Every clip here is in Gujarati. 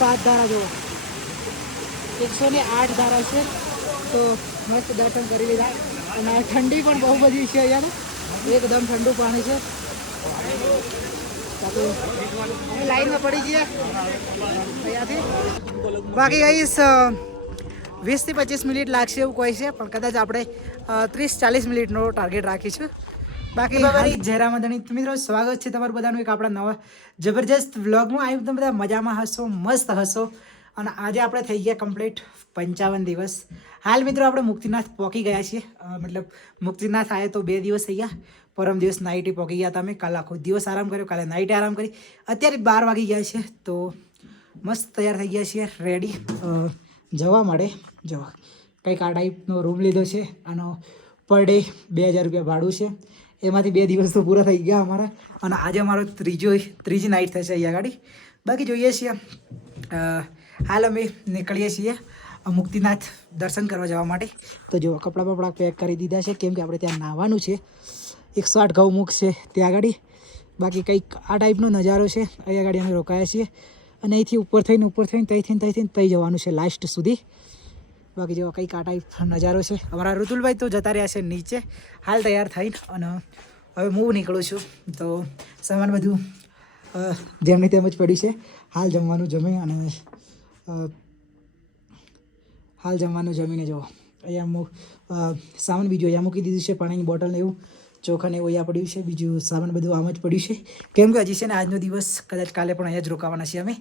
107 ધારા જુઓ, 108 ધારા છે. તો મસ્ત દર્શન કરી લીધા. અને ઠંડી પણ બહુ બધી છે અહીંયા, એકદમ ઠંડુ પાણી છે. લાઈનમાં પડી ગયા અહીંયાથી. બાકી કહીશ 20 થી 25 મિનિટ લાગશે એવું કોઈ છે, પણ કદાચ આપણે 30-40 મિનિટનો ટાર્ગેટ રાખીશું. બાકી જયરામ ધણી મિત્રો, સ્વાગત છે તમારું બધાનું એક આપણા નવા જબરજસ્ત વ્લોગમાં. આવી તમે બધા મજામાં હશો, મસ્ત હશો. અને આજે આપણે થઈ ગયા કમ્પ્લીટ 55 દિવસ. હાલ મિત્રો આપણે મુક્તિનાથ પહોંચી ગયા છીએ. મતલબ મુક્તિનાથ આવ્યા તો 2 દિવસ થઈ ગયા. પરમ દિવસ નાઇટે પહોંચી ગયા હતા અમે. કાલે આખો દિવસ આરામ કર્યો, કાલે નાઇટે આરામ કરી. અત્યારે 12 વાગી ગયા છે. તો મસ્ત તૈયાર થઈ ગયા છીએ, રેડી જવા માટે. જવા કંઈક આ ટાઈપનો રૂમ લીધો છે. આનો પર ડે 2000 રૂપિયા ભાડું છે. એમાંથી 2 દિવસ તો પૂરા થઈ ગયા અમારા. અને આજે અમારો ત્રીજી નાઇટ થશે અહીંયા ગાડી. બાકી જોઈએ છીએ હાલ અમે નીકળીએ છીએ મુક્તિનાથ દર્શન કરવા જવા માટે. તો જો કપડાં બપડા પેક કરી દીધા છે, કેમ કે આપણે ત્યાં નાહવાનું છે. 108 ગૌમુખ છે ત્યાં આગળ. બાકી કંઈક આ ટાઈપનો નજારો છે. અહીંયા ગાડી અમે રોકાયા છીએ. અને અહીંથી ઉપર થઈને તઈ જવાનું છે લાસ્ટ સુધી. બાકી જો કંઈક આ ટાઈપ નજારો છે. અમારા ઋતુલભાઈ તો જતા રહ્યા છે નીચે હાલ તૈયાર થઈને. અને હવે હું નીકળું છું. તો સામાન બધું જેમની તેમ જ પડ્યું છે. હાલ જમવાનું જમીને જો અહીંયા સામાન બીજું અહીંયા મૂકી દીધું છે. પાણીની બોટલ ને એવું, ચોખા ને એવું અહીંયા પડ્યું છે. બીજું સામાન બધું આમ જ પડ્યું છે, કેમ કે હજી છે ને આજનો દિવસ કદાચ કાલે પણ અહીંયા જ રોકાવાના છીએ અમે.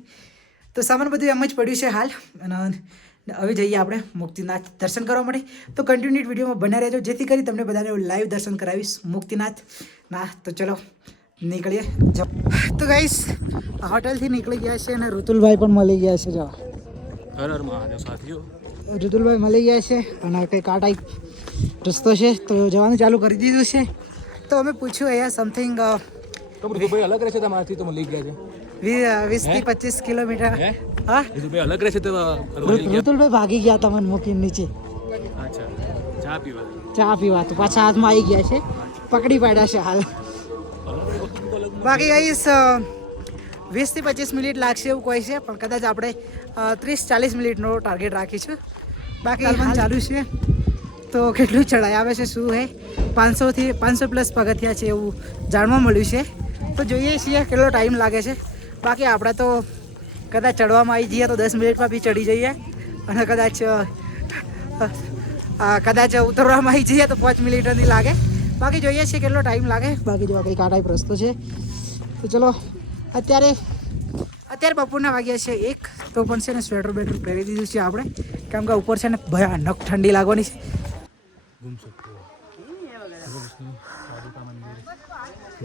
તો સામાન બધું એમ જ પડ્યું છે હાલ. અને હવે જઈએ આપણે મુક્તિનાથ દર્શન કરવા માટે. તો કન્ટિન્યુઅર વિડીયોમાં બન્યા રહેજો, જેથી કરી તમને બધાને લાઈવ દર્શન કરાવીશ મુક્તિનાથ ના. તો ચલો નીકળીએ. તો ગાઈસ હોટલથી નીકળી ગયા છે અને ઋતુલભાઈ પણ મળી ગયા છે. જો ઋતુલભાઈ મળી ગયા છે અને કંઈક આ ટાઈપ રસ્તો છે. તો જવાનું ચાલુ કરી દીધું છે. તો અમે પૂછ્યું અહીંયા સમથિંગ અલગ રહેશે તમારાથી. તો મળી ગયા છે 20 થી 25 કિલોમીટર. હા અલગ રહેશે. તો ઋતુલભાઈ ભાગી ગયા તમને મૂકીને નીચે ચા પીવા. તો પાછા હાથમાં આવી ગયા છે, પકડી પાડ્યા છે હાલ. બાકી કહીશ 20 થી 25 મિનિટ લાગશે એવું કોઈ છે, પણ કદાચ આપણે 30-40 મિનિટનો ટાર્ગેટ રાખીશું. બાકી હાલ ચાલુ છે. તો કેટલું ચડાઈ આવે છે, શું હે 500 પ્લસ પગથિયા છે એવું જાણવા મળ્યું છે. તો જોઈએ છીએ કેટલો ટાઈમ લાગે છે. બાકી આપણે તો કદાચ ચડવામાં આવી જઈએ તો 10 મિનિટમાં બી ચડી જઈએ. અને કદાચ ઉતરવામાં આવી જઈએ તો 5 મિનિટ નહીં લાગે. બાકી જોઈએ છીએ કેટલો ટાઈમ લાગે. બાકી જો કંઈક આ ટાઈપ રસ્તો છે. તો ચલો અત્યારે બપોરના વાગ્યા છે 1. તો પણ છે ને સ્વેટર બેટર પહેરી દીધું છે આપણે, કેમ કે ઉપર છે ને ભયાનક ઠંડી લાગવાની છે.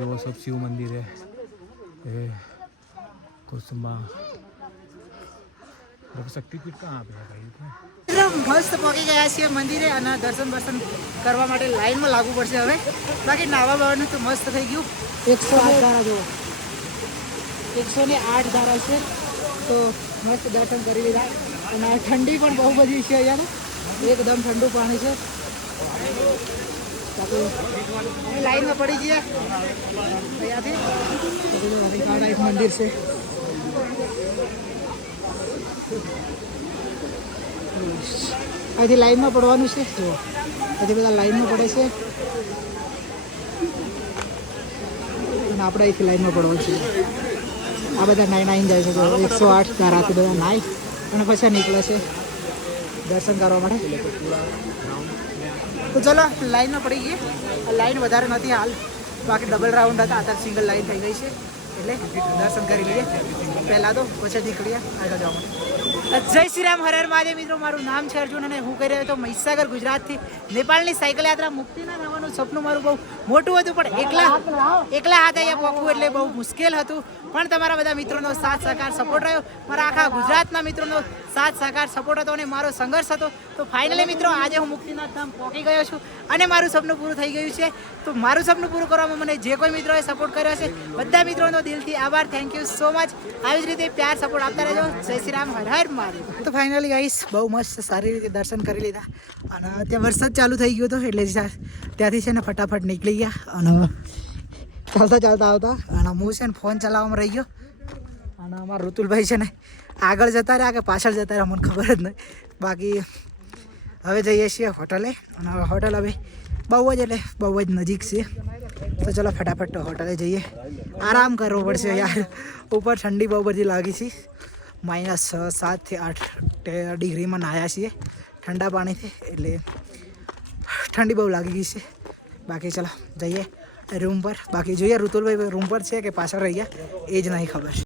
वो सब शिव मंदिर है तो शक्तिपीठ कहाँ पे है भाई? મસ્ત પહોંચી ગયા છીએ મંદિરે અને દર્શન કરવા માટે લાઈનમાં લાગવું પડશે હવે. બાકી નાવા બાવાનું તો મસ્ત થઈ ગયું. 108 ધારા જુઓ, 108 ધારા છે. તો મસ્ત દર્શન કરી લીધા. અને ઠંડી પણ બહુ બધી છે અહીંયા, એકદમ ઠંડુ પાણી છે. લાઈનમાં પડી ગયા અહીંયાથી. મંદિર છે. અહીંથી લાઈનમાં પડવાનું છે. જો હજી બધા લાઈનમાં પડે છે અને આપણે અહીંથી લાઈનમાં પડવું છે. આ બધા નાઈ જાય છે. 108 ધારાથી બધા નાઈ અને પછી નીકળે છે દર્શન કરવા માટે. તો ચલો લાઈનમાં પડી ગઈ. લાઈન વધારે નથી હાલ, બાકી ડબલ રાઉન્ડ હતા. અત્યારે સિંગલ લાઈન થઈ ગઈ છે, એટલે દર્શન કરી લઈએ પહેલાં તો પછી નીકળીએ આગળ જવા માટે. જય શ્રી રામ, હર હર મહાદેવ. મિત્રો મારું નામ છે અર્જુન અને હું કરી રહ્યો હતો મહીસાગર ગુજરાતથી નેપાળની સાયકલ યાત્રા મુક્તિનાથ આવવાનું સપનું મારું બહુ મોટું હતું, પણ એકલા હાથ અહીંયા પહોંચવું એટલે બહુ મુશ્કેલ હતું. પણ તમારા બધા મિત્રોનો સાથ સહકાર સપોર્ટ રહ્યો, મારા આખા ગુજરાતના મિત્રોનો સાથ સહકાર સપોર્ટ હતો અને મારો સંઘર્ષ હતો. તો ફાઇનલી મિત્રો આજે હું મુક્તિનાથ ધામ પહોંચી ગયો છું અને મારું સપનું પૂરું થઈ ગયું છે. તો મારું સપનું પૂરું કરવામાં મને જે કોઈ મિત્રોએ સપોર્ટ કર્યો છે બધા મિત્રોનો દિલથી આભાર. Thank you so much. આવી જ રીતે પ્યાર સપોર્ટ આપતા રહેજો. જય શ્રી રામ, હર હર મહાદેવ. તો ફાઇનલી ગાઈસ બહુ મસ્ત સારી રીતે દર્શન કરી લીધા. અને ત્યાં વરસાદ ચાલુ થઈ ગયો હતો એટલે ત્યાંથી છે ને ફટાફટ નીકળી ગયા અને ચાલતા આવતા. અને હું છે ને ફોન ચલાવવામાં રહી ગયો. અને અમારા ઋતુલભાઈ છે ને આગળ જતા રહ્યા કે પાછળ જતા રહ્યા મને ખબર જ નહીં. બાકી હવે જઈએ છીએ હોટલે અને હોટલ હવે બહુ જ નજીક છે. તો ચલો ફટાફટ હોટલે જઈએ. આરામ કરવો પડશે યાર, ઉપર ઠંડી બહુ બધી લાગી છે. -7 થી 8 ડિગ્રીમાં નાહ્યા છીએ ઠંડા પાણીથી, એટલે ઠંડી બહુ લાગી ગઈ છે. બાકી ચલો જઈએ રૂમ પર. બાકી જોઈએ ઋતુલભાઈ રૂમ પર છે કે પાછળ રહી ગયા એ જ નહીં ખબર.